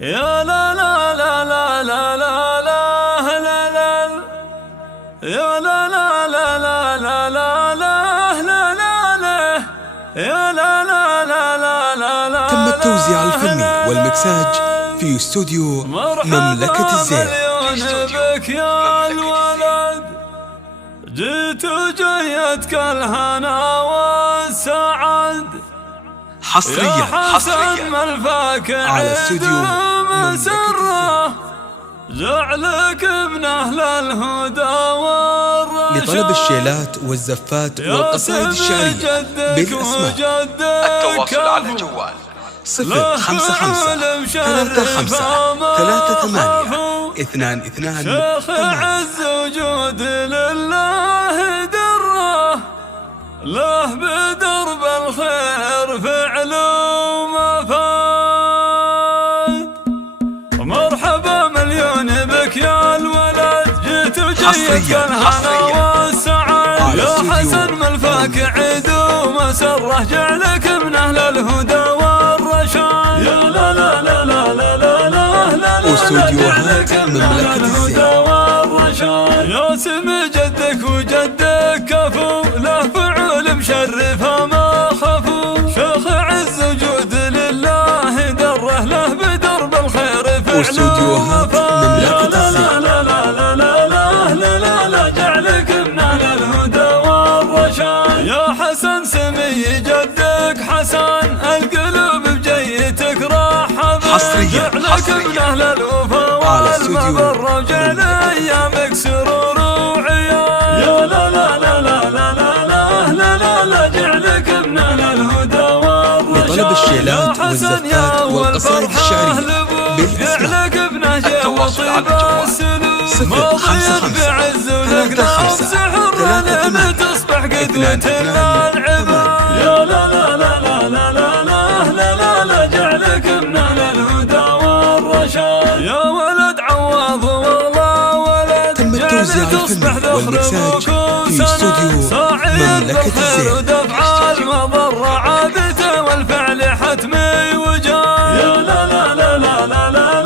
يا لا لا لا لا لا لا لا لا لا يا لا لا لا لا لا لا لا لا لا يا لا لا لا لا لا لا. تم التوزيع الفني والمكساج في استوديو مملكة الزين. بك يا الولد جيت وجيتك الهنا والسعد حصريا على استوديو مسره جعلك ابن اهل الهدى والرشاد. لطلب الشيلات والزفات والقصائد الشعرية بالأسماء التواصل على الجوال 055-35-38-22. شيخ عز وجود لله دره له بدرب الخير فعل ومفاد. مرحبا مليون بك يا الولد جيت وجيتك الهنا والسعاد. يا حسن ملفاك عيد ومسره جعلك من اهل الهدى والرشاد. يا لا لا لا لا لا لا لا لا واستوديوهات مملكة الزين. يا سم جدك وجدك كفو له فعول مشرفه ما خفو. شيخ عز وجود لله دره له بدرب الخير فعل واستوديوهات مملكة الزين. لا لا لا لا لا لا لا لا جعلك من اهل الهدى والرشاد. يا حسن سمي جدك حسن القلوب بجيتك رحبت. حصريا جعلك من اهل الوفا والمبر وجعل ايامك سرور وعيال. يا لا لا لا لا لا لا لا لا لا جعلك من اهل الهدى والرشاد. لطلب الشيلات والزفات والقصائد الشعرية بالأسماء التواصل على الجوال 055-35-38-22. تصبح قدوة للعباد. يا لا لا لا لا لا لا لا لا لا جعلك من اهل الهدى والرشاد. يا ولد عواض والله ولد تم التوزيع الفني والمكساج في استوديو مملكة الزين. ودفع المضر عادته والفعل حتمي وجاد. يا لا لا لا لا لا لا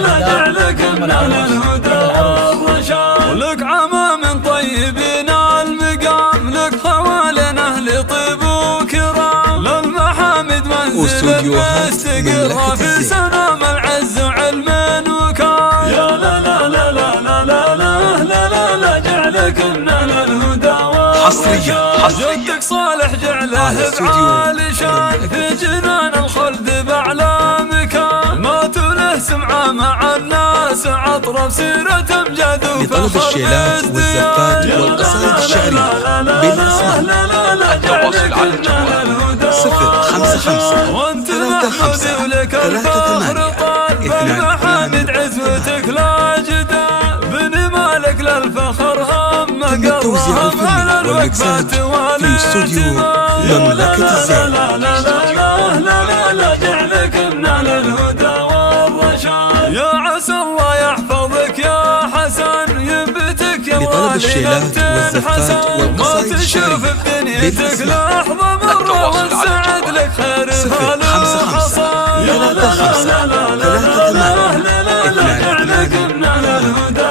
لا جعلك من اهل الهدى والرشاد. ولك عمام طيبين المقام لك خوالين اهل طيب وكرام. للمحامد منزل مستقر في سلام العز وعلم وكرم. يا لا لا لا لا لا لا لا لا لا جعلك من اهل الهدى والرشاد. حصريا جدك صالح جعله بعالي شان في جنان الخلد باعلى مكان. مات له سمعه مع الناس عطره بسيرة امجاد وفخر. لطلب الشيلات والزفات والقصائد الشعرية بالأسماء التواصل على الجوال 055-35-38-22. عزوتك لا جدال بن مالك للفخر هم. تم التوزيع الفني والمكساج في استوديو مملكة الزين. لا لا لا لا لا جعلك من اهل الهدى والرشاد. يا عسى الله يحفظك يا حسن ينبتك يا لطلب الشيلات والزفات والقصائد الشعرية بالأسماء التواصل على الجوال 055-35-38-22.